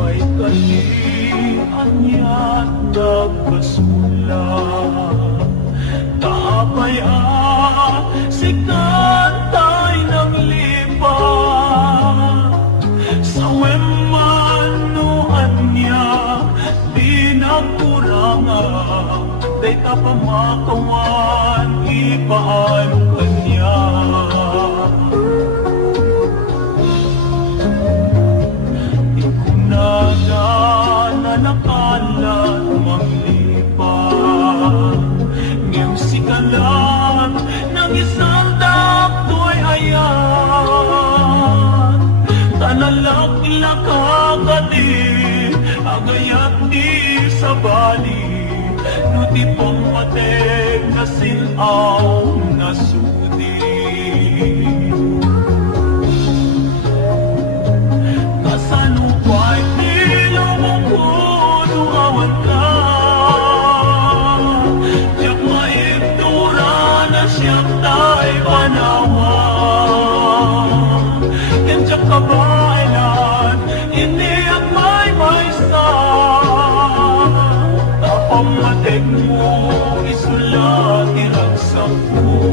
may kalian niya't nagpasula. Tapaya si kantay ng lipa, sa wemanuan niya di nagkurangan, day tapamakawan ipaan kanya. Na nakalat maglipan, ngayong sikalan ng isang dakto'y ayan. Tanalak-ilak agadi, agayat di sa bali, nuti pang matek na sinaw na sudi. Kasanupay kabailan, hindi ang may sa tapang matek mo, isulat iragsak mo.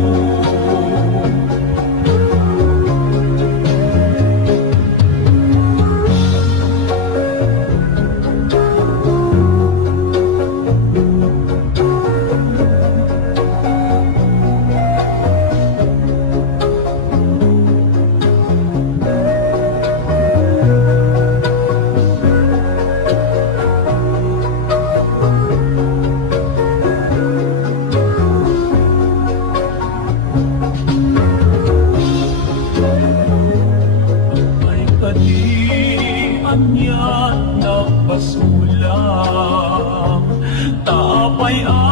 Niya nagpasulang, tapaya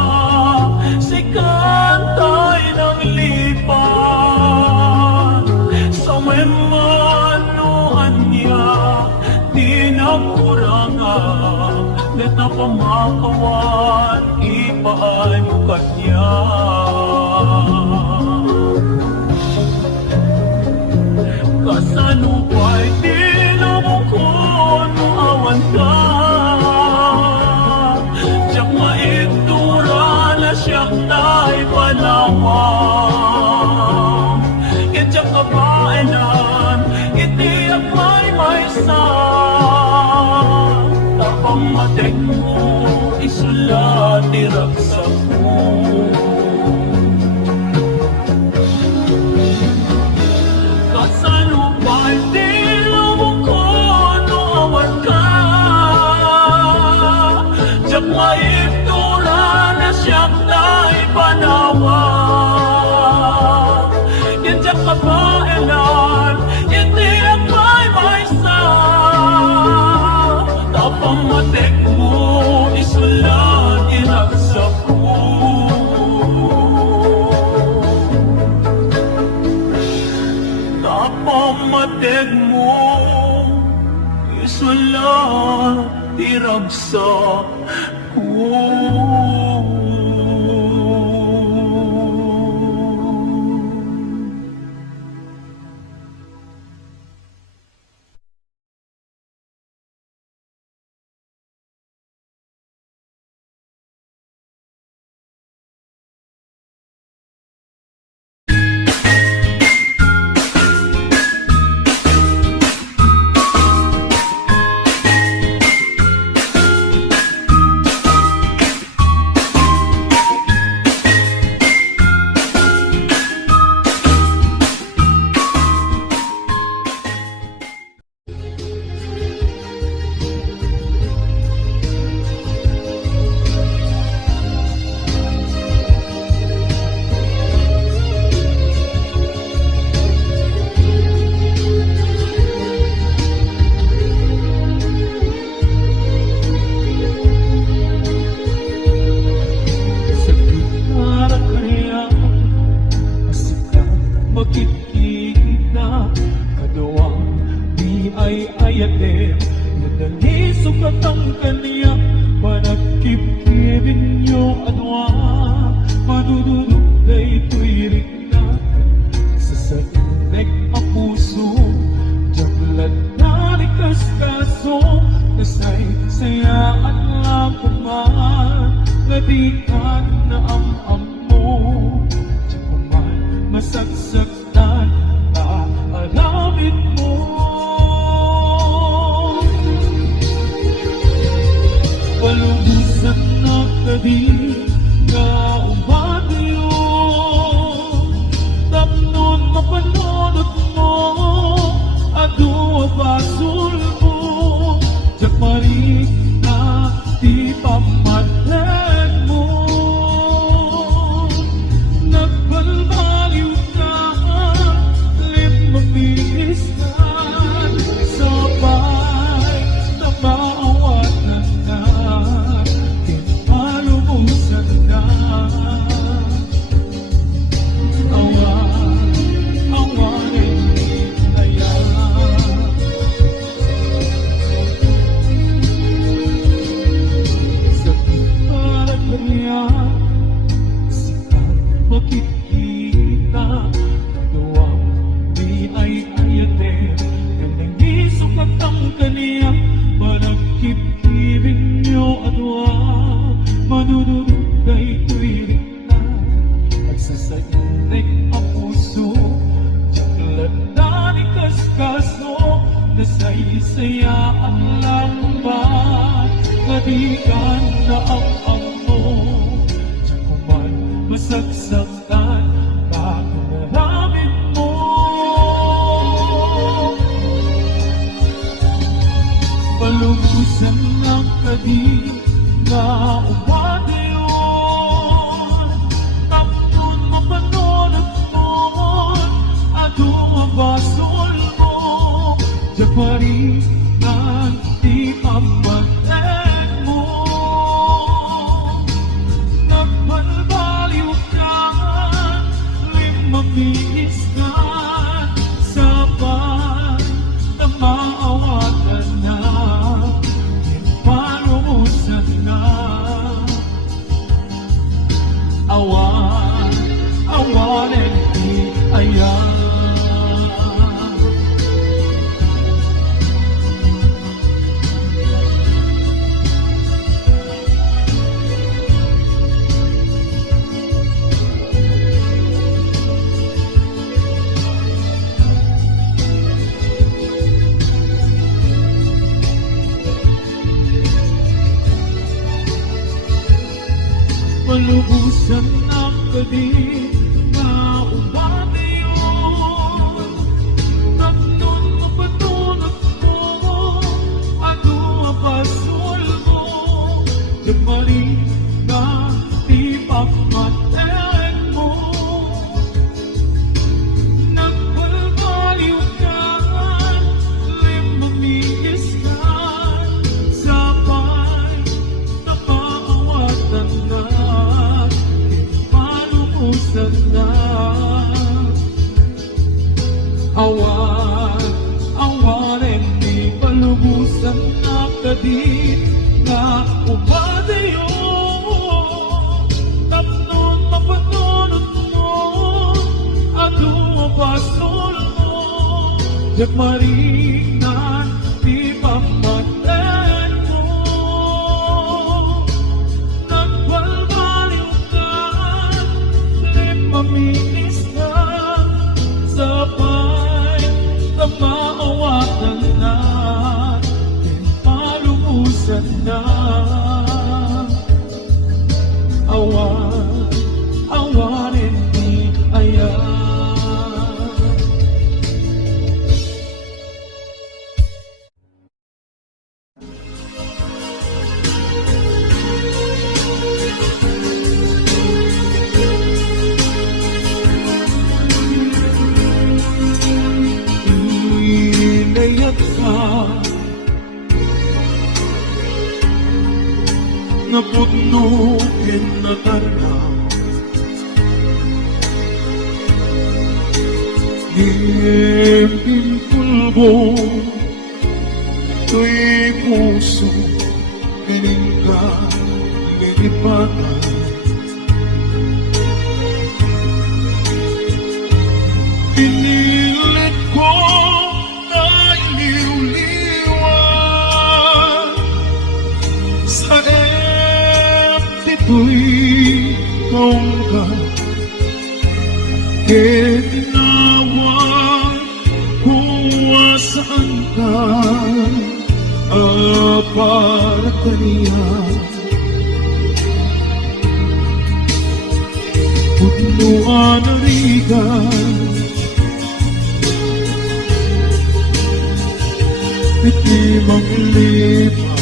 si kantay ng lipan, sa wemanuan niya di nagkurangan, net na pamakawan ipaan kanya. Kasanupay di awan ka, tiyak maigtura na siyang tayo panawang. Kityak kabainan, itiyak may sa tapang matek mo, isulat iragsak mo. Kasanupay di maigtura na siyang tayo panawang. Kityak kabailan, itiyak may sa tapang matek mo, isulat iragsak mo. Tapang matek mo, isulat iragsak mo. saya at lakuman ngadikan na ang amo di ko man masagsaktan na alamit mo palubusan na kadi nga umadayo tapnon mapanunod mo adua basul mo jak marik na di pamatlan mo nagbalbaliw ka limamihis ka sabay na maawatan na kinalumusan na awanin nilaya sa parang kanya sikat makikita gawa di ay ayatin kanyang isukat ang kaniya panagkip-kibin niyo adwa manunugay tuwirik na at sasayinig ang puso jaklat na ni kaskaso nasaysaya ang lambat kadikan na ang amo jakuman masagsaktan bago naramit mo palubusan ng kadi na umadayon tapon mapanunod mo adong mabasol mo jakmari na di pamatid mo nagbalbaliw ka limamihis ka sabay na maawatan na palumusan na awanin di ayan palubusan ng kadi na umadayon tapnon mapanunod mo adua basul mo jakmari na di pamatid mo nagbalbaliw ka limamihis ka sabay na maawatan na palumusan na awanin di palubusan na kadi na umadayo tapnon mapanunod mo adua basol mo jakmari na di pamatid mo nagbalbaliw ka limamihis ka sabay na maawatan na palumusan na awanin di ayan inayat ka napudnukin na tarnaw Ngipin pulbo To'y puso Ganingka Ganipatan Pinilit ko na iliw-liwan ito'y kaungka Ketinawa kung wasaan ka para kaniya Putnuan na rigan Iti manglipa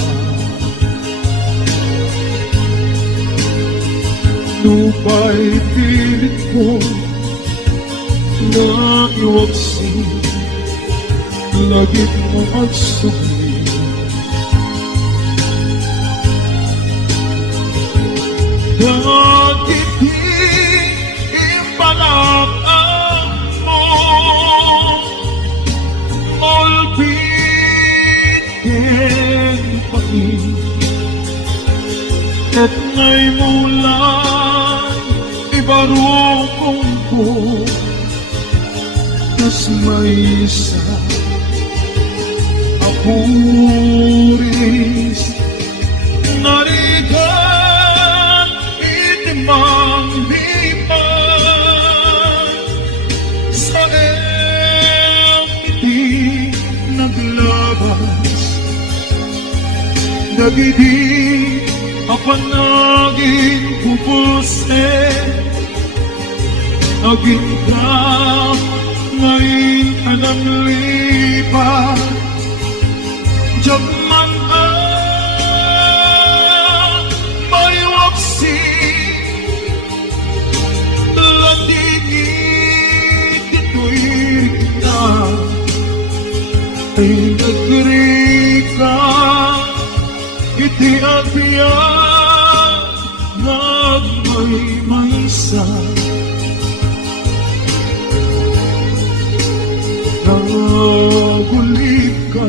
Nupa'y pilit ko na iwaksi Lagit mo at sukli Dagit ipalakang mo Malpit ken pakin At ngay mulan ibarukong ko Tas may isa apuris Narigan itimang lipan Sa iti naglabas Nagidi apanagin pupulse Aging ka ngayon anang lipat Jagman may waksi Latingit ito'y na Ay nagrika Iti agbiyan Nagmay-maysa Nagulit ka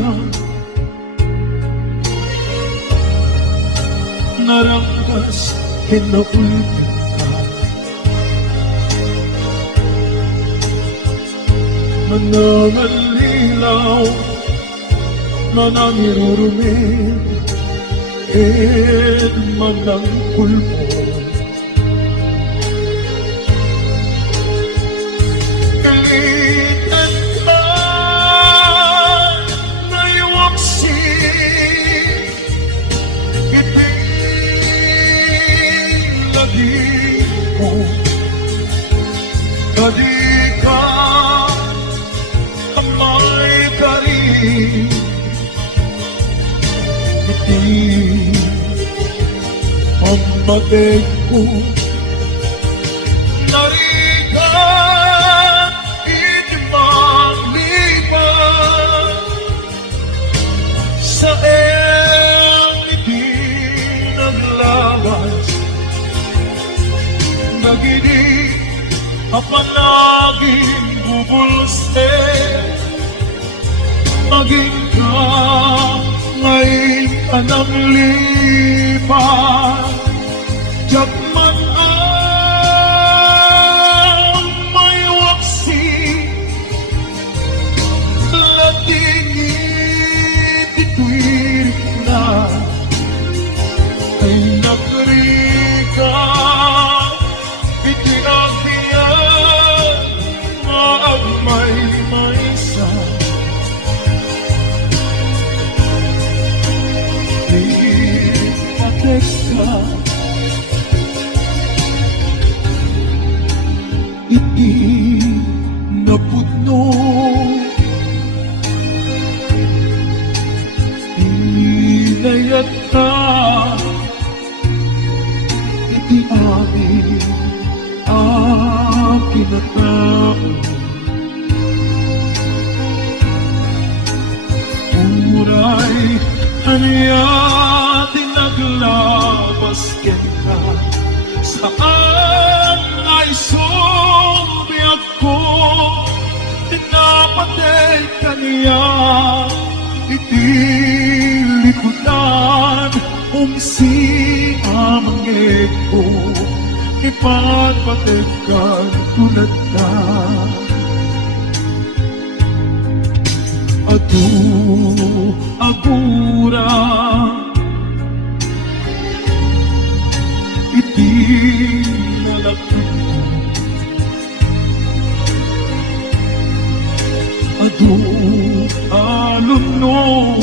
Narangkas Hinaulpit ka Nanangalilaw Nanangirurumin En manang kulpo Kalitan ka Naiwaksi Iting lagi mo Kadi ka Amay karin Ang matig ko Narigan itimang lipan Sa iti naglabas Nagidi apanaging bubulse Maging ka ngayon anang lipan Jagman may waksi Latingit ito'y na Ay nagrika Iti agbiyan Maagmay-maysa Teka, iti napudno Inayat ka Iti akin na tao Uray aniyati naglabas ka Saan ay sumbiyak ko Tinapatay ka niya Iti likudan Umsi amangeg ko Ipatpatay ka tulad na agura do alunod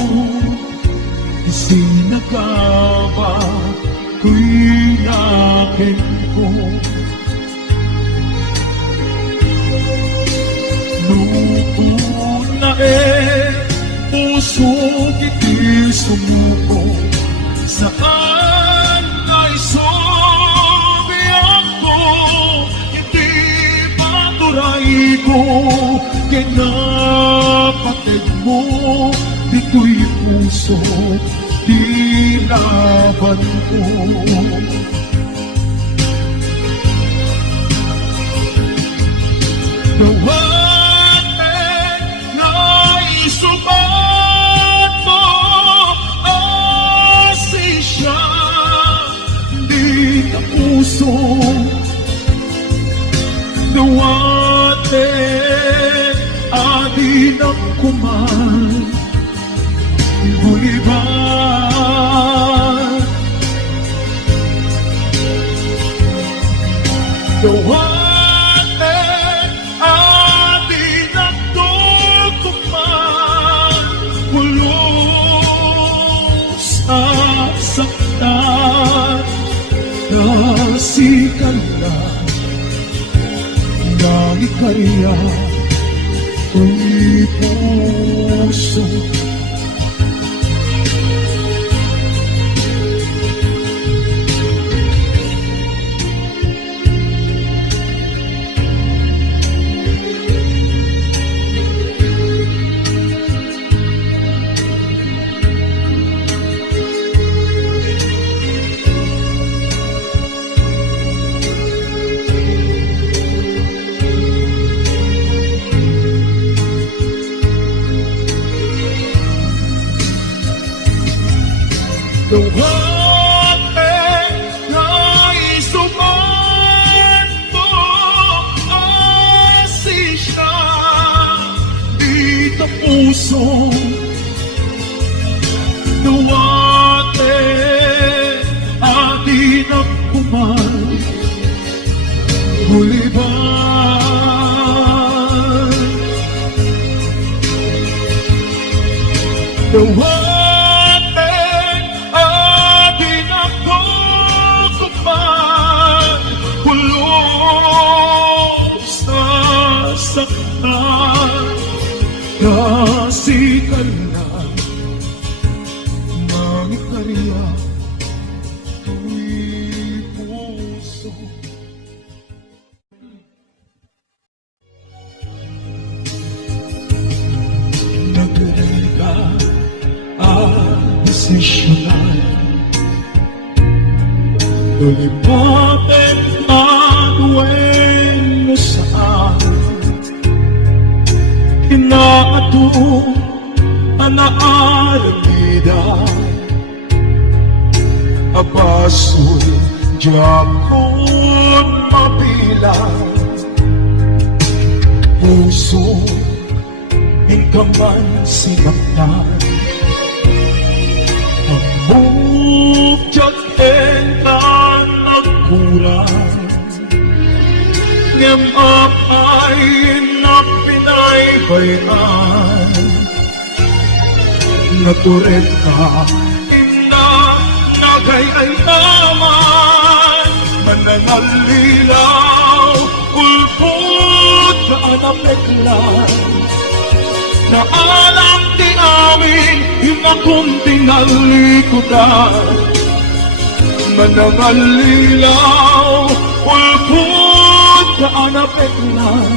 isinagaba ko'y nakin ko noon na puso kiti sumuko saan ay sobi ako hindi maturay ko kinapatid mo di ko'y puso di laban ko nawatin na isubat mo asisya di na puso nawatin adi na kuman buliban nawatin adi na tukuman pulos sasaktan nasikan na nangikariya ko'y puso nawatin na isuman mo asisya di na puso nawatin adi na kuman buliban nawatin saktan nasikan na mangikarya ko'y puso nagkarga desisyonan lulipatin ang uwing mo saan inaato ang naalamida abasoy diyakon mabilang puso ingkaman sinaktan pagbukyat entan nagkurang ngem apay na pinaybayan natured ka ina nagay ay naman mananalilaw ulpot ka anapeklan na alam di amin yung akong tinalikudan mananalilaw ulpot ka anapeklan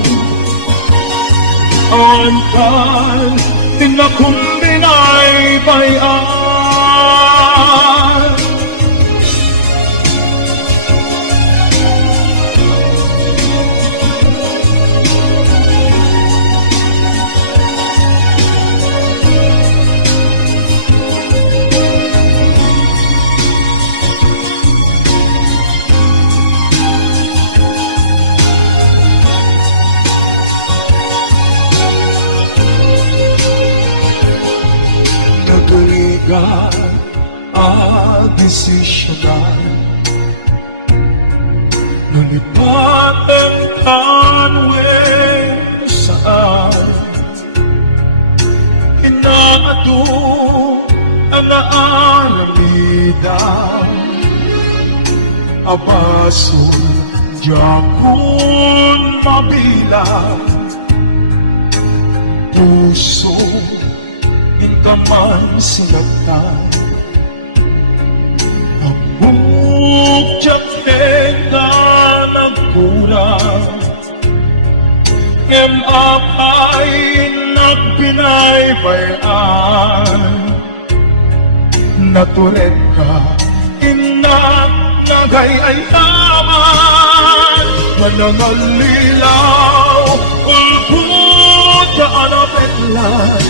antan tinakong binaybayan desisyonan nalipat ang tanwe saan ato ang naaramida abason jakun mabilang puso intaman sinagtan Bukjak teka nagkurang M.A.P.ay nagbinaybayan Naturet ka inak nagay ay taman Manangalilaw ulput ka anapetlan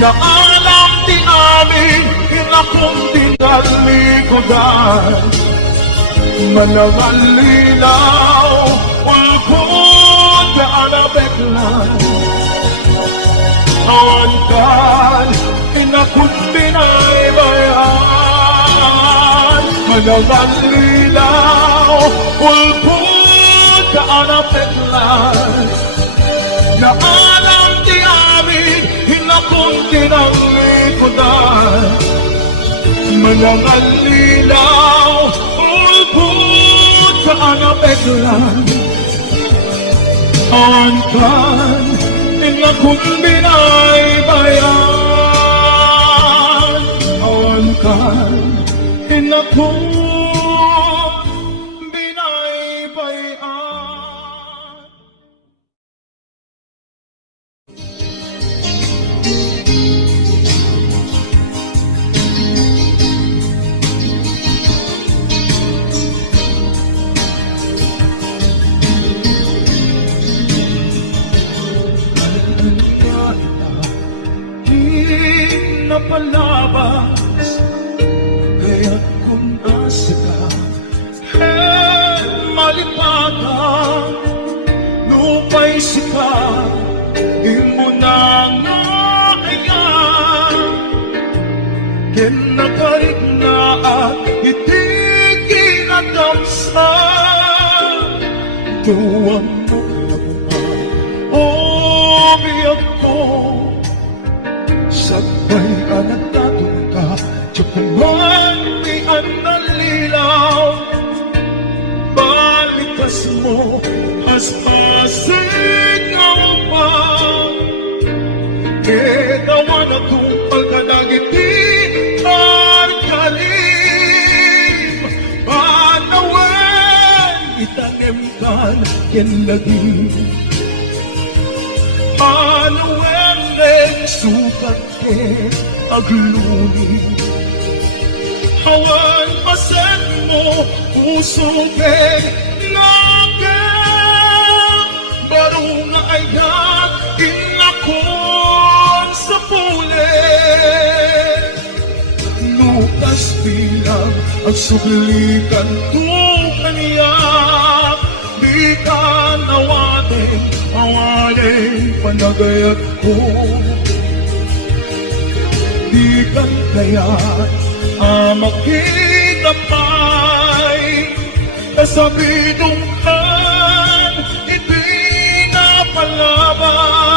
Na alam di amin inakong tinalikodan Manangalilaw ulput ka anapetlan Awan kan inakong binaybayan Manangalilaw ulput ka anapetlan Na alam di amin hinakong tinalikodan Manangalilaw ulput ka anapetlan Awan kan inakong binaybayan Awan kan inakong binaybayan Napalabas kaya kung nasa ka malipatan lupay sika imo na nga ayan kinakarig na at iti kinadamsa tuwang mo labuman o biyak ko Sabay ka nagtatong ka Tsukuman di ang nalilaw Balikas mo Asmasigaw pa Ketawan akong pagkadagiti Arkalim Panawan Itanemkan Kenlagi Panawan sukat ke agluni Hawan pasen mo puso ke naken Baru nga ay inakon sa pulen Lukas bilang ang suglikan tukan niya Di ka nawating awaling panagayat ko Di kan kaya makita pa'y nasabidong kan hindi na palabas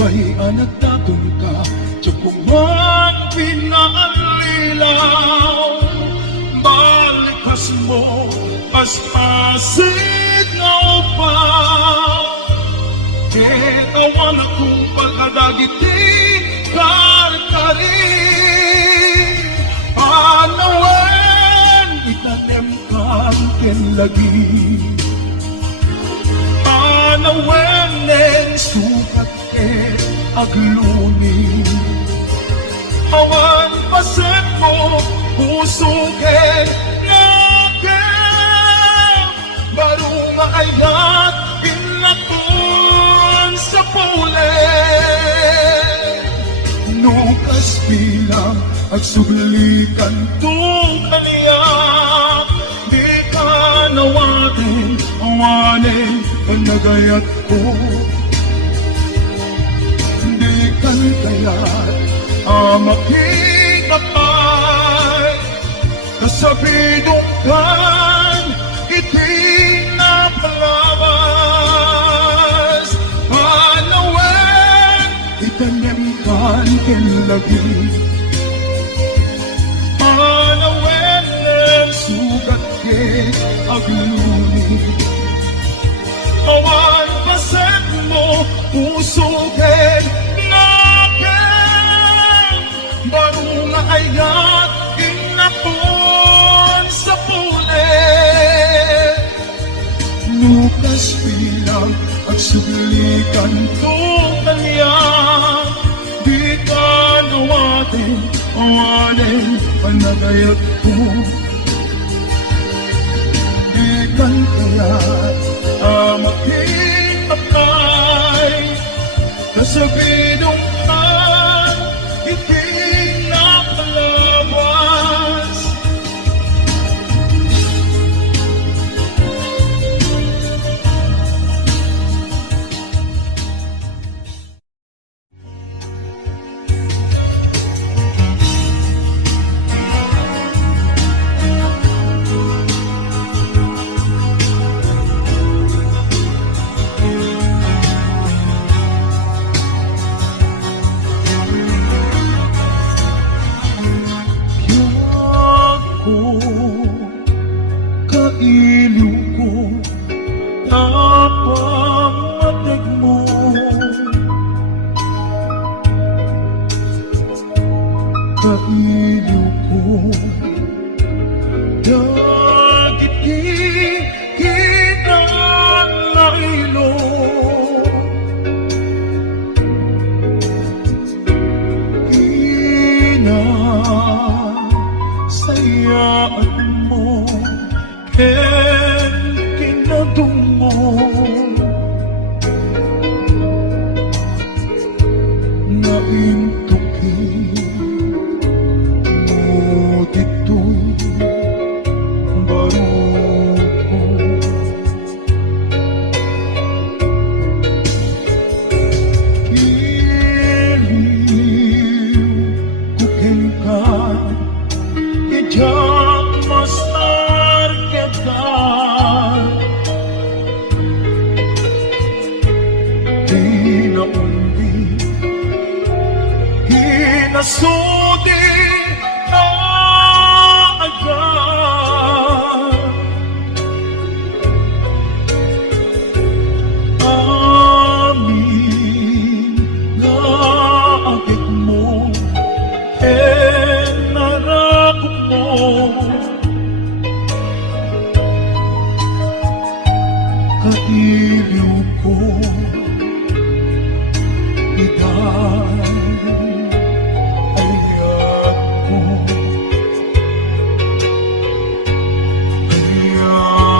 Sabay anagtatong ka Tsukuman pinalilaw Balikas mo Aspasit nga pa Ketawan akong pagkadagiti Karkari Panawan Itanemkan kenlagi Panawanen sukat ke agluni Awan pasen mo puso ke naken Baru maayat inakon pulit. Nukas bilang at sublikan tung kaniyak. Di ka nawatin, awanin, panagayat ko. Di kan kaya't amaking kapay. Kasabidong kan, iti na palabas. Panawen, itanyam kan kinlagi. Panawen, sugat ke agluni. Awan paset mo, puso ken naken. Baru nga ayat, inapon sa pulit. Lukas bilang at sublikan kong kanya. Di ka nawatin, awanin, panagayat ko. Di kan kaya't amaking patay. Kasabidong ka, hindi napalabas. Kailiw ko, napamatig mo. Kailiw ko, dagit kitang nailo. Sayaan mo ken kinadungo. Naintuki mo dito'y baruko. Iliw kukin ka, ijak masar kita. Hinaundi, hinasudi na agad. Amin na agit mo, narakot mo. Kailiw ko, iday ayat ko.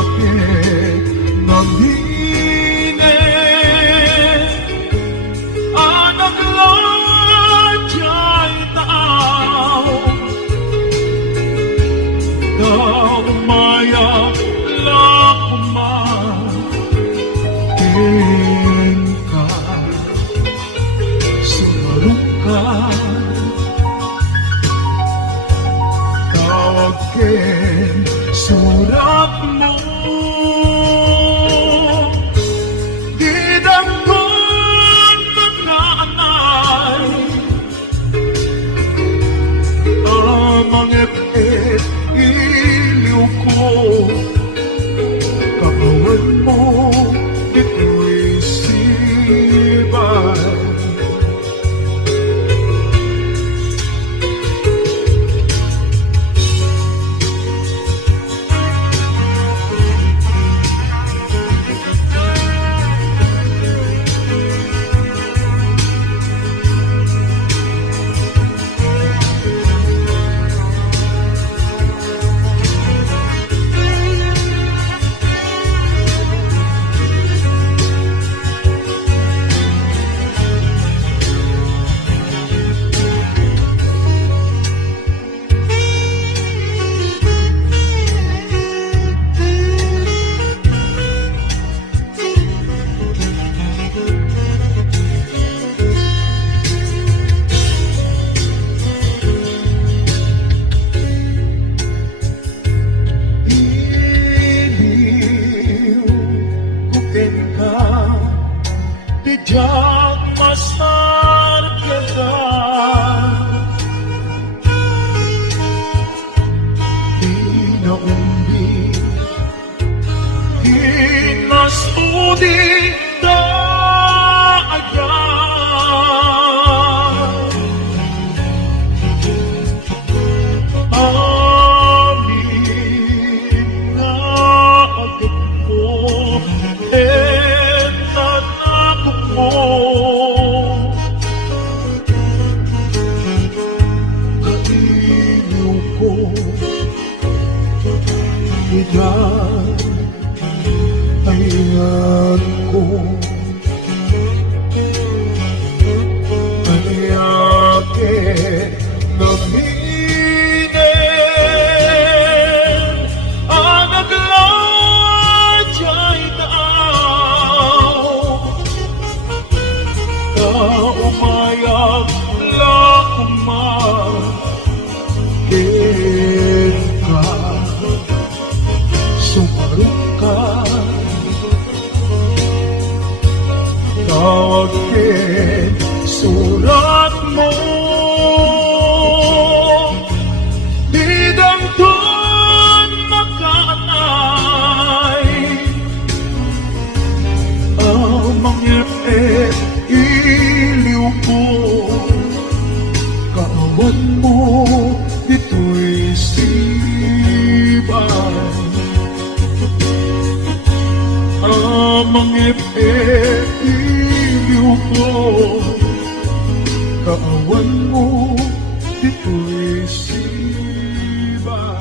Kayakit nanginit, anak lajay tao. Daw maya lakuman, ka sumalungkat. Tawag ken surat mo, di dagkon magkaanay. Amang et iliw ko, kapawan mo, ito'y sibay. ayan ko ay aking naminin ang nagladya'y tao na umayag lang umakin ka sumarong ka tawagin surat mo di dangdon makaanay ang mga iliw ko kawan mo dito'y sibay ang mga iliw ko kawan mo dito'y sibay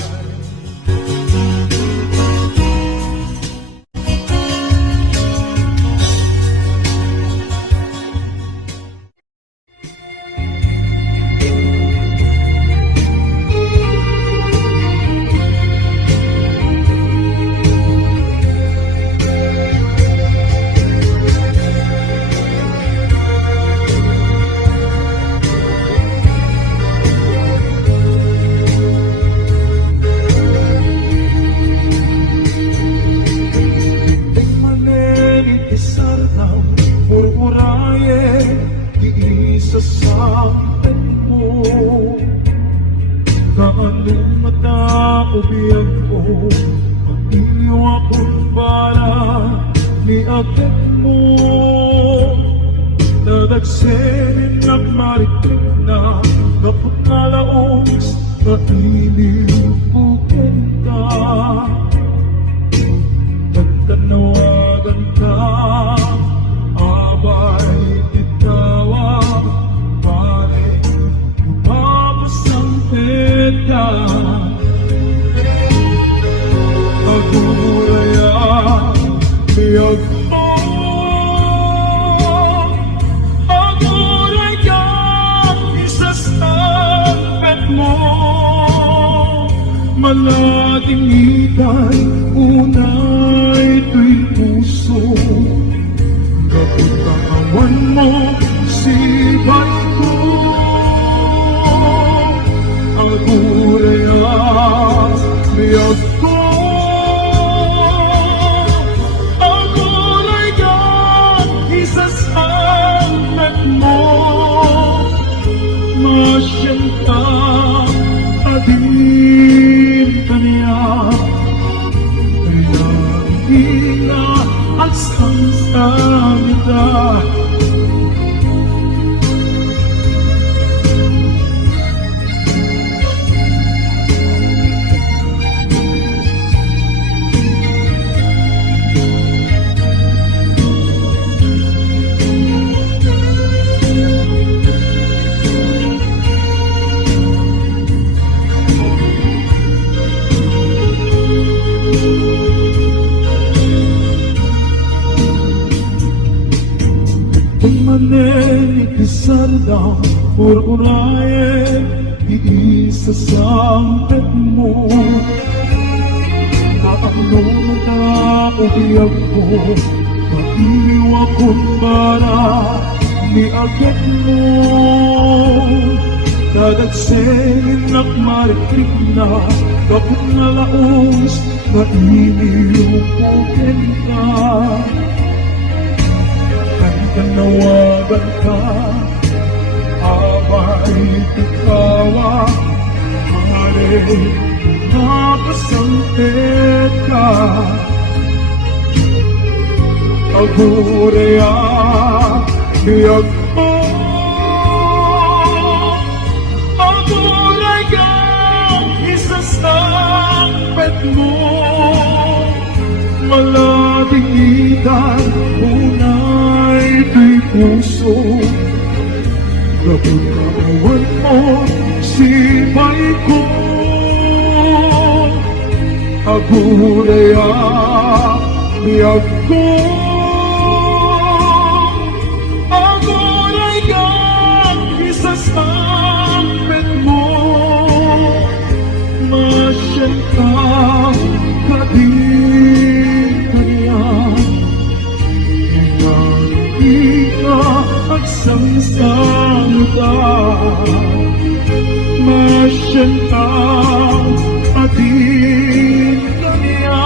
sasampin mo na anong mataubiyag ko pag-iliw akong para ni agad mo nadagsenin at mariklik na kapag nalaos mailiw bukin ka nagtanawagan ka abay titawag pare lumapasampit ka agulaya biyag mo agulaya isasampit mo malaking itay unay to'y puso kapuntawan mo sibay ko ang gurayas biyag ko ang gurayas isasampit mo masyanta adin kaniya kaya ina at samsamita Manen ikisardang ur-uraye iisasampit mo kaakno na ubiyag ko mag-iliw akong para ni agad mo dadagsenin at mariklik na kapag nalaos mailiw bukin ka tanawagan ka abay tikawa mare mapasampit ka aguraya biyag mo aguraya isasampit mo malaking itan unay to'y puso kapag kawan mo sibay ko aguraya biag ko aguraya isa sa amin mo masyan ka kadikaya ika agsamsamda masyan ka atin kanya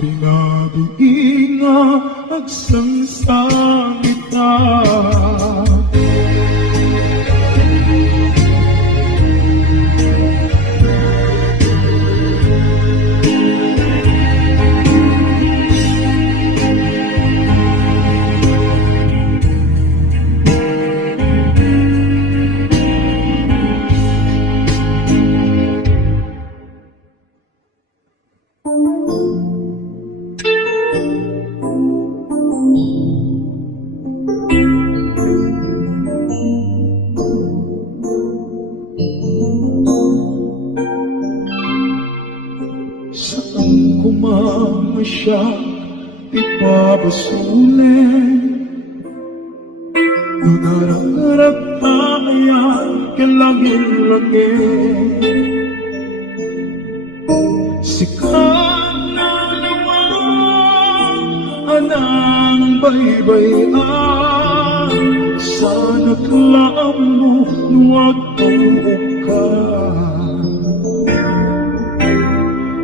rinado inga agsamsamita saan kumamasya ipabasunin Lunarang-arap tayan kalangin-langin Sikat na naman anang baybayan Sana't laam mo nuwag tuukan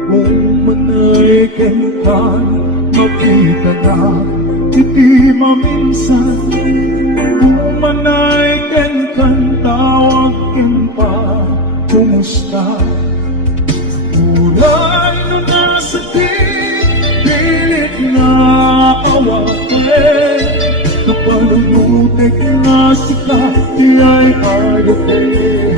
Kung manaykin ka, makita na Iti maminsan Kung manaykin ka, tawagin pa Kumusta? Ulay na nasakit Pilit na awakin Napalunutik na sika Iya'y ayakin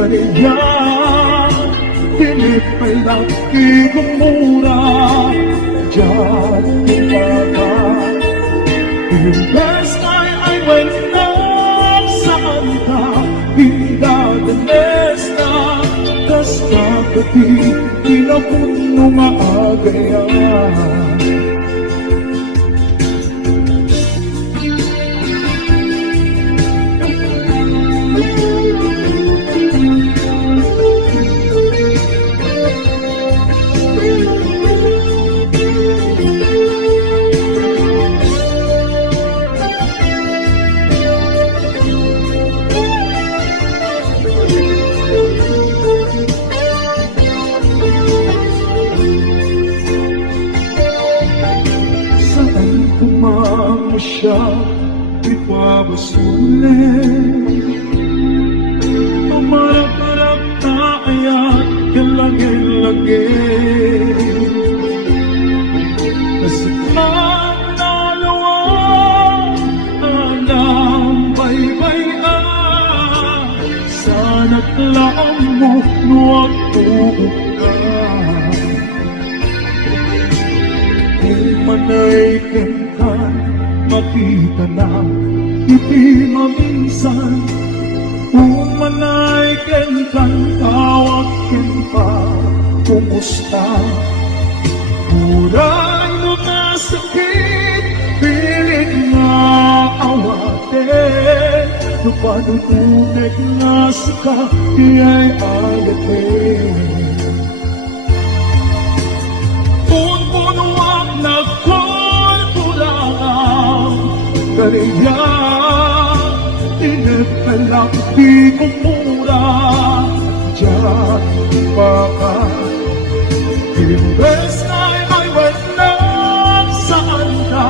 Kaya pinipay lang igumura Diyan ibaga Imbes ay went up saan ka Hindadanes na Kas kakati Inapuno maagayan siya ipabasulit Umarap-arap na ayat kalangin-langin Nasikat na luwag anang baybayan Sana't laam mo nuwag tuukan Kung manaykin ka makita na iti maminsan Kung manaykin kan tawagin pa kumusta Uray mo na sakit pilit nga awatin Napanutunik na sika iya'y ayatin Kung punuwag na Kaya tinipalak di kumura Diyan baka Imbes na'y ay walang saan ka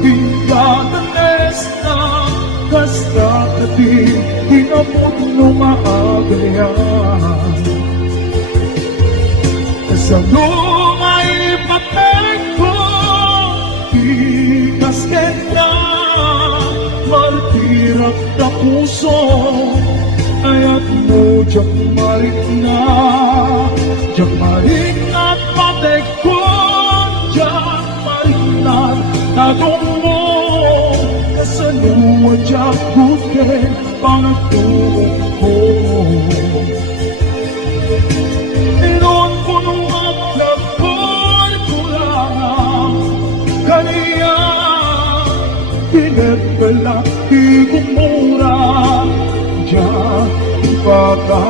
Hindadanes na Kasta kati Hinapot no maagayan Sa lumay patay ko Ikasket na Martirap na puso Ayat mo Diyak marik na patek ko Diyak marik na Tagong mo Kasaluwa Diyak sagutin pagtuo ko. Noon ko nung maglakad ko lang kaniya pinagpala igumura diyan baka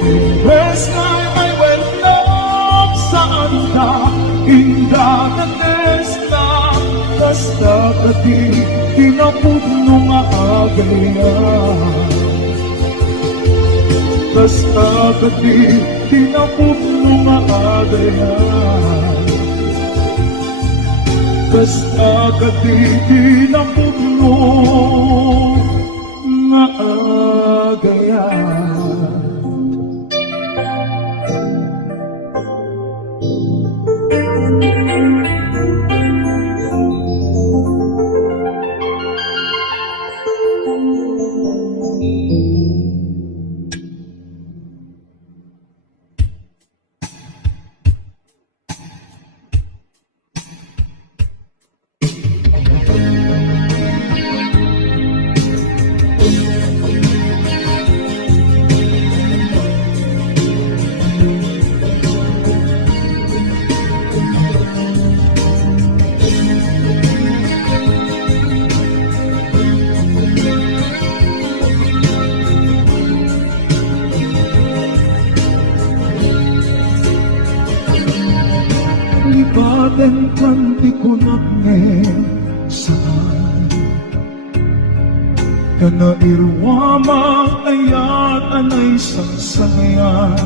imbes na ay welcome sa anda inda na testa basta kati pinapuno nga agayan basta kati pinapuno nga agayan basta kati pinapuno nga agayan. Libaten kanti ko nagngen saan kana irwama ayat anay sangsangayan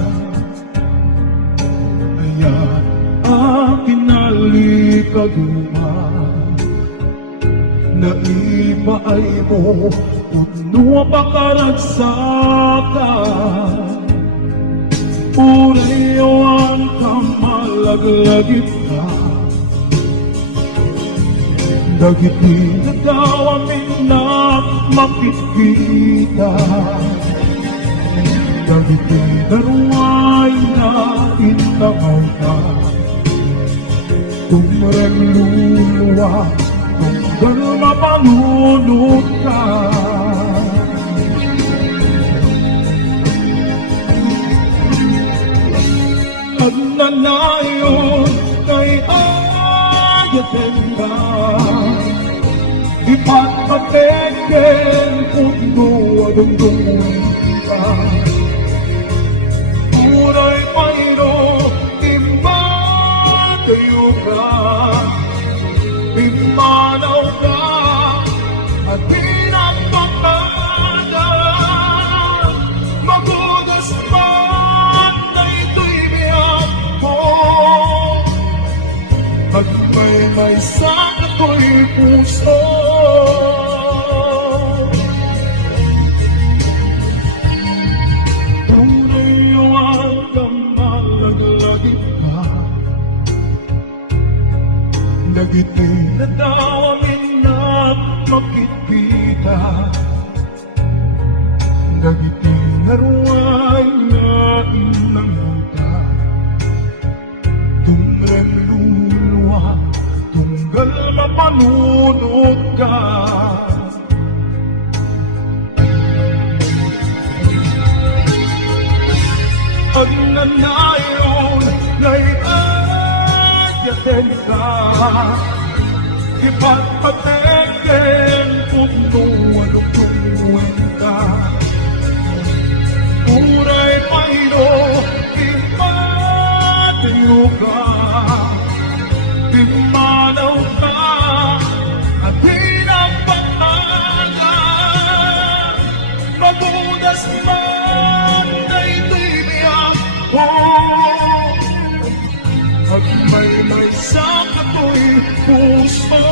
ayat akin nalikaguma naibaay mo unwa pakaragsakan urayawan ka malaglagit ka dagiti nagawa na makikita dagiti daruay na intangaw ka tumreng luluwa tunggal mapanunod ka at nanayon kay ayaten ka ipatpateken pundo adungdungan ka uray mayro timba tayo ka pimanaw ka at pinagpapala magudas man na ito'y biyak mo at may sakit ko'y puso tunay yung ang malaglagit ka nagiti na daw amin na makikita nagiti na ruway na inanguta tungrang luluwa tunggal mapanunod ka at nanayon na'y ayaten ka ipatpateken puno alugtungan ka uray mayro ipatiyo ka pimanaw ka at pinagpapala magudas man na ito'y biyak mo at may sakit ko'y puso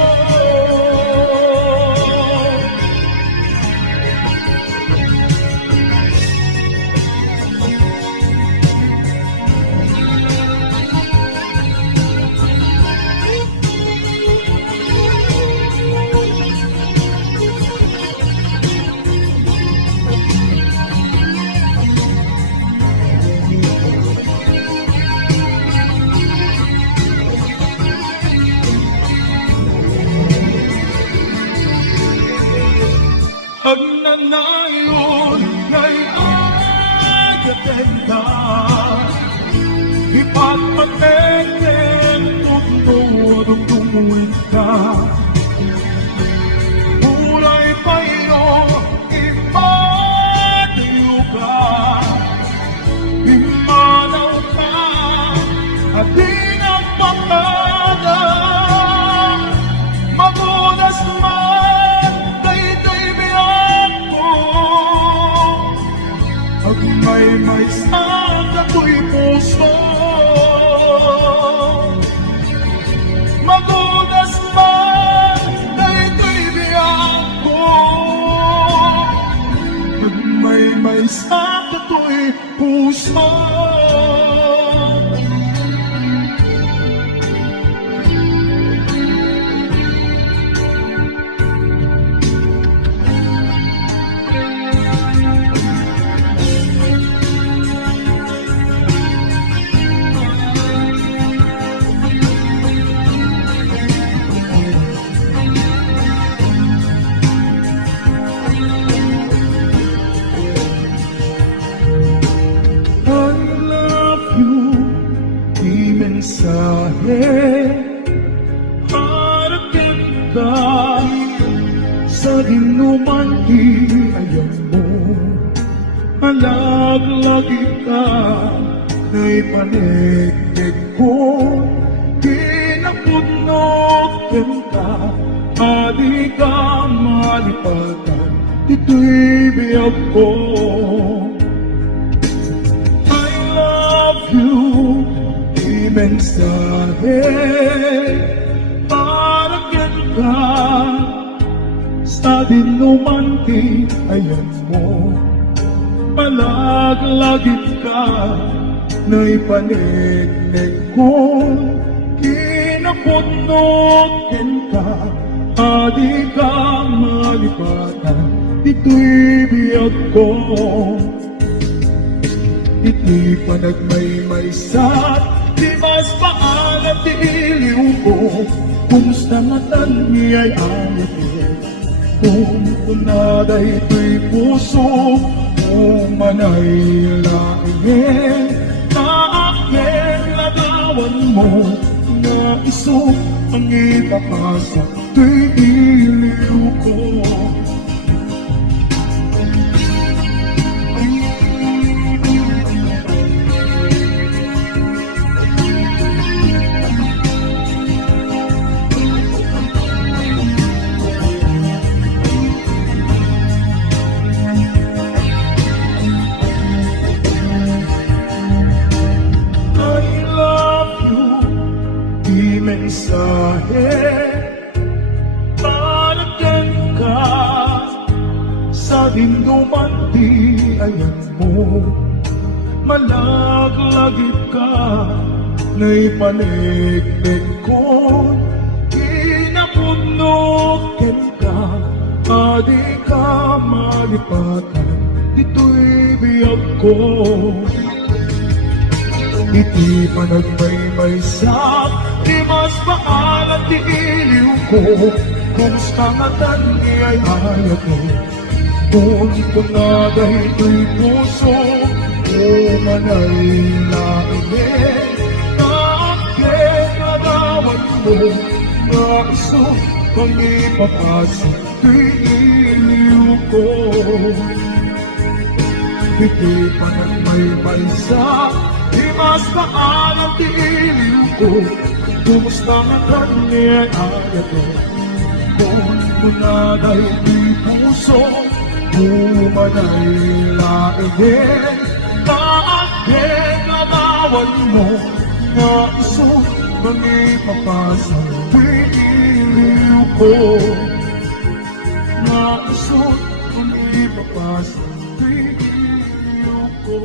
nayon ngay agatin ka ipagpateken tutulong tumuin ka mulay payo imatayo ka imanaw ka at di na patada magunas man daytoy biyak ko agmay sa kato'y puso magunas man daytoy biyak ko agmay sa kato'y puso mensahe para kita sa inuman ayaw mo alaglagi ka na'y panegeg ko kinapudnokin ka adi ka malipatan ito'y biyag ko I love you mensahe para kita sa dinuman ayan mo palaglagit ka na'y panegeg ko kinapudnokin ka adi ka malipatan ito'y biyag ko ito'y panagmaymaysa di mas paalat iliw ko kumusta nga tani ay ayatin kung tunada ito'y puso kung manay laingin na aking lagawan mo na iso ang ipapasa ito'y iliw ko mensahe para ka sa dinduman ayan mo malaglagit ka na'y panegeg ko kinapudnokin ka adi ka malipatan ito'y biyag ko iti panagmaymaysa di mas paalat di iliw ko kumusta nga tani ay ayaw kung tunada ito'y puso manay laingin na aking nagawan mo na iso pang ipapasa ito'y iliw ko iti panagmaymaysa di mas paalat di iliw ko kumusta nga kani ay ayaw kung tunada ito'y puso umanay laingin na aking nagawan mo na iso nang ipapasa iliw ko na iso nang ipapasa iliw ko